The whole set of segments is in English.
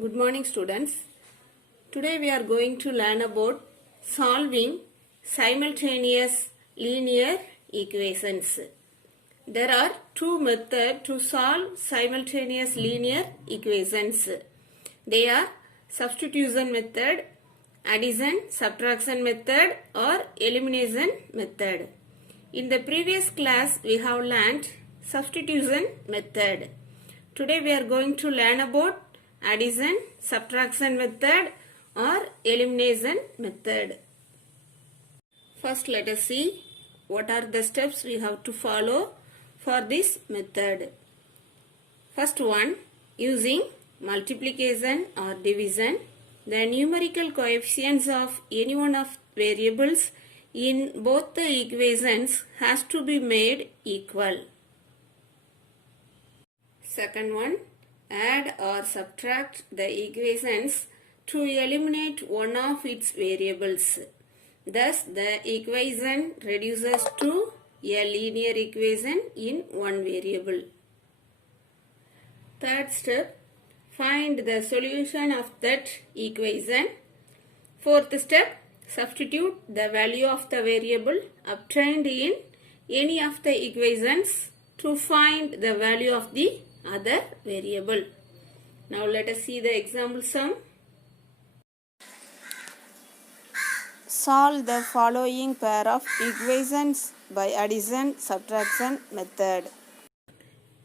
Good morning students. Today we are going to learn about solving simultaneous linear equations. There are two methods to solve simultaneous linear equations. They are substitution method, addition subtraction method or elimination method. In the previous class we have learned substitution method. Today we are going to learn about addition, subtraction method or elimination method. First let us see what are the steps we have to follow for this method. First one, using multiplication or division, the numerical coefficients of any one of variables in both the equations has to be made equal. Second one, add or subtract the equations to eliminate one of its variables. Thus, the equation reduces to a linear equation in one variable. Third step, find the solution of that equation. Fourth step, substitute the value of the variable obtained in any of the equations to find the value of the other variable. Now let us see the example sum. Solve the following pair of equations by addition subtraction method.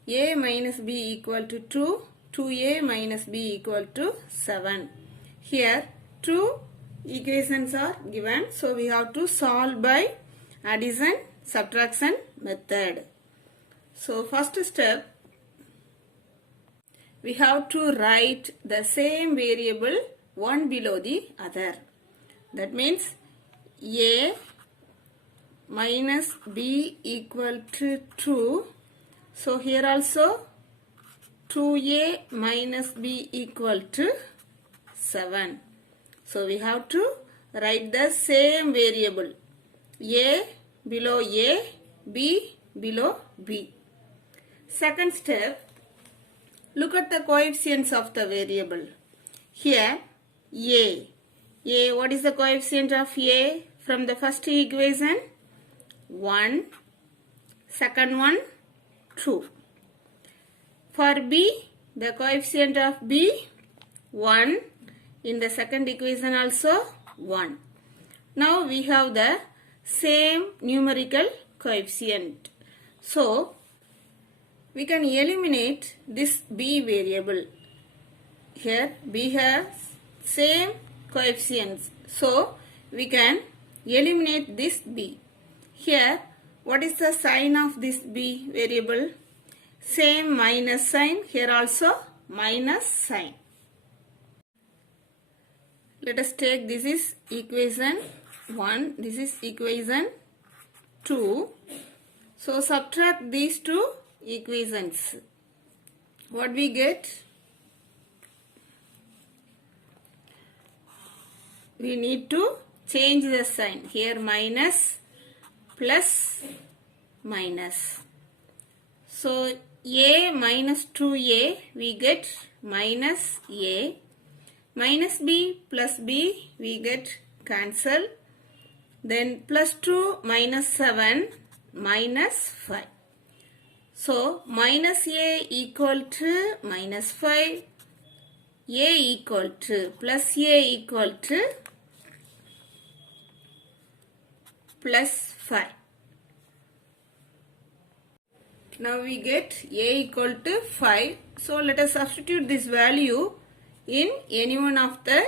A minus B equal to 2, 2A minus B equal to 7. Here two equations are given, so we have to solve by addition subtraction method. So first step, we have to write the same variable one below the other. That means A minus B equal to 2. So here also 2A minus B equal to 7. So we have to write the same variable. A below A, B below B. Second step, look at the coefficients of the variable. Here A. What is the coefficient of A from the first equation? 1. Second one 2. For B, the coefficient of B 1. In the second equation also 1. Now we have the same numerical coefficient. So we can eliminate this B variable. Here B has same coefficients. So we can eliminate this B. Here what is the sign of this B variable? Same minus sign. Here also minus sign. Let us take this is equation 1. This is equation 2. So subtract these two equations. What we get? We need to change the sign. Here minus, plus, minus. So A minus 2A, we get minus A. Minus B plus B, we get cancel. Then plus 2 minus 7, minus 5. So, minus A equal to minus 5, A equal to plus A equal to plus 5. Now we get A equal to 5. So, let us substitute this value in any one of the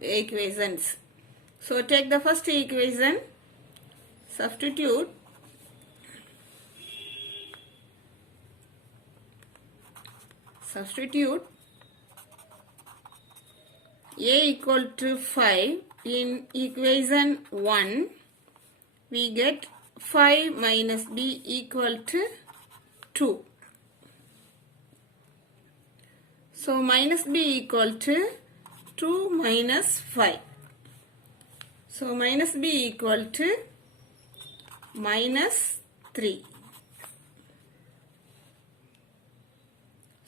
equations. So, take the first equation, substitute. Substitute A equal to 5 in equation 1. We get 5 minus B equal to 2. So minus B equal to 2 minus 5. So minus B equal to minus 3.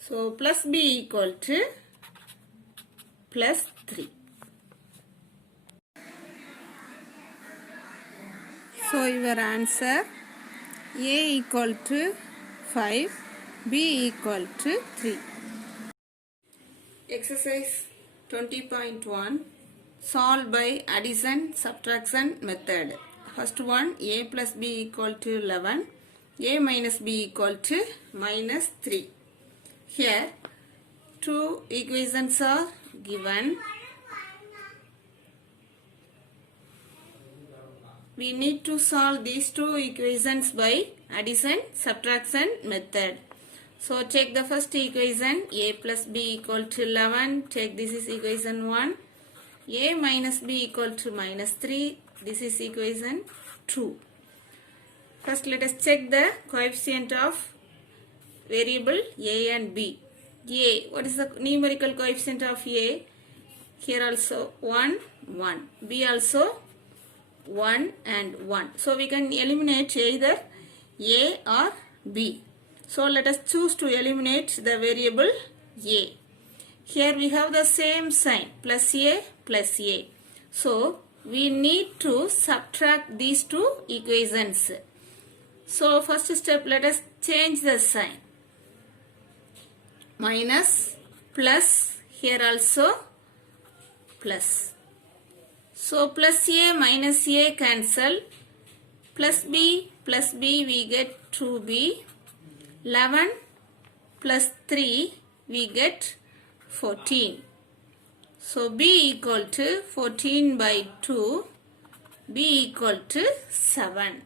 So plus b equal to plus 3. So your answer A equal to 5, B equal to 3. Exercise 20.1 Solve by addition subtraction method. First one, A plus B equal to 11, A minus B equal to minus 3. Here two equations are given. We need to solve these two equations by addition subtraction method. So check the first equation, A plus B equal to 11. Check this is equation 1. A minus B equal to minus 3. This is equation 2. First let us check the coefficient of variable A and B. A, what is the numerical coefficient of A? Here also 1, 1. B also 1 and 1. So we can eliminate either A or B. So let us choose to eliminate the variable A. Here we have the same sign, plus A plus A. So we need to subtract these two equations. So first step, let us change the sign. Minus, plus, here also plus. So plus A minus A cancel. Plus B we get 2B. 11 plus 3 we get 14. So B equal to 14 by 2. B equal to 7.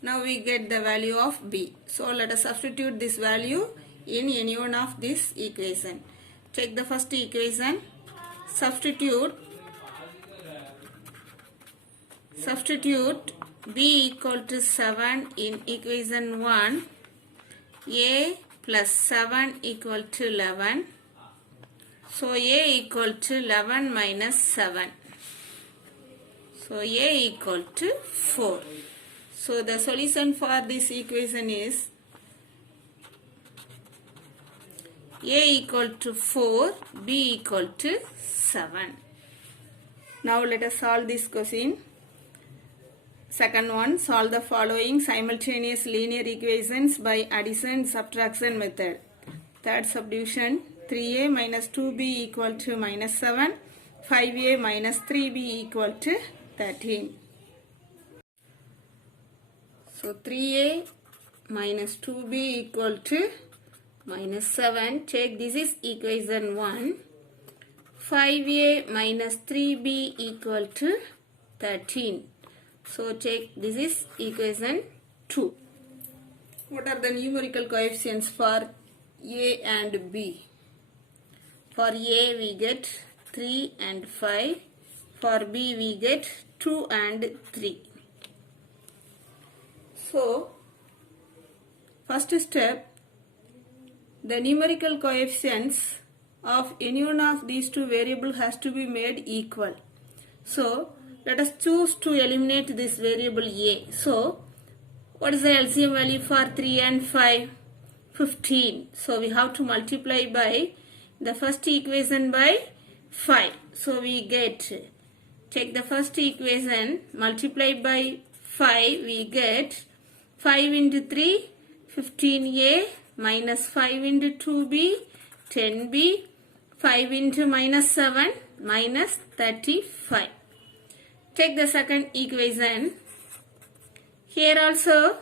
Now we get the value of B. So let us substitute this value in any one of this equation. Check the first equation. Substitute B equal to 7 in equation 1. A plus 7 equal to 11. So A equal to 11 minus 7. So A equal to 4. So the solution for this equation is A equal to 4, B equal to 7. Now let us solve this question. Second one, solve the following simultaneous linear equations by addition subtraction method. Third subdivision, 3A minus 2B equal to minus 7, 5A minus 3B equal to 13. So 3A minus 2B equal to minus 7. Check this is equation 1. 5A minus 3B equal to 13. So check this is equation 2. What are the numerical coefficients for A and B? For A we get 3 and 5. For B we get 2 and 3. So first step, the numerical coefficients of any one of these two variables has to be made equal. So let us choose to eliminate this variable A. So what is the LCM value for 3 and 5? 15. So we have to multiply by the first equation by 5. So we get, take the first equation, multiply by 5, we get 5 into 3, 15A minus 5 into 2B, 10B, 5 into minus 7, minus 35. Take the second equation. Here also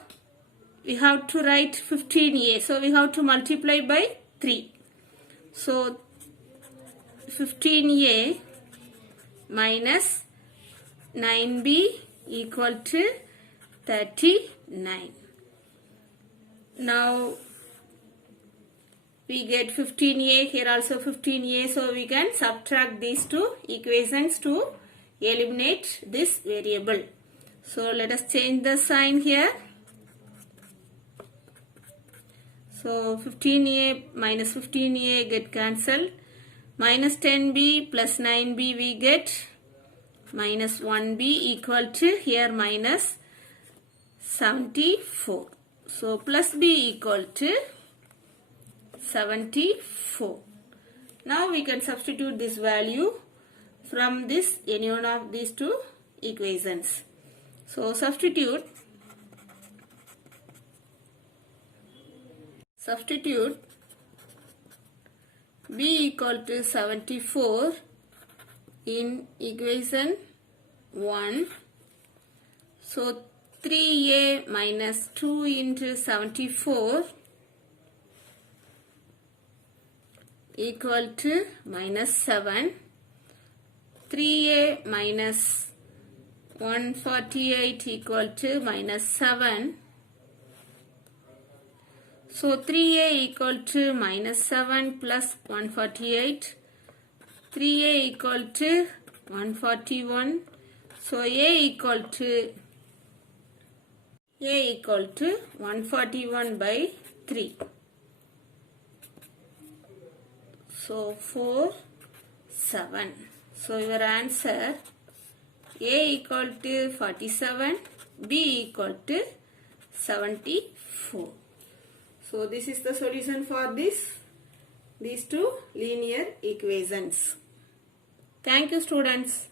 we have to write 15A. So we have to multiply by 3. So 15A minus 9B equal to 39. Now we get 15A, here also 15A, so we can subtract these two equations to eliminate this variable. So let us change the sign here. So 15A minus 15A get cancelled. Minus 10B plus 9B we get minus 1B equal to here minus 74. So plus B equal to 74. Now we can substitute this value from this any one of these two equations. So substitute b equal to 74 in equation 1. So 3a minus 2 into 74 equal to minus 7. 3a minus 148 equal to minus 7. So 3a equal to minus 7 plus 148. 3a equal to 141. So a equal to 141 by 3. So 4, 7. So your answer a equal to 47, b equal to 74. So this is the solution for these two linear equations. Thank you, students.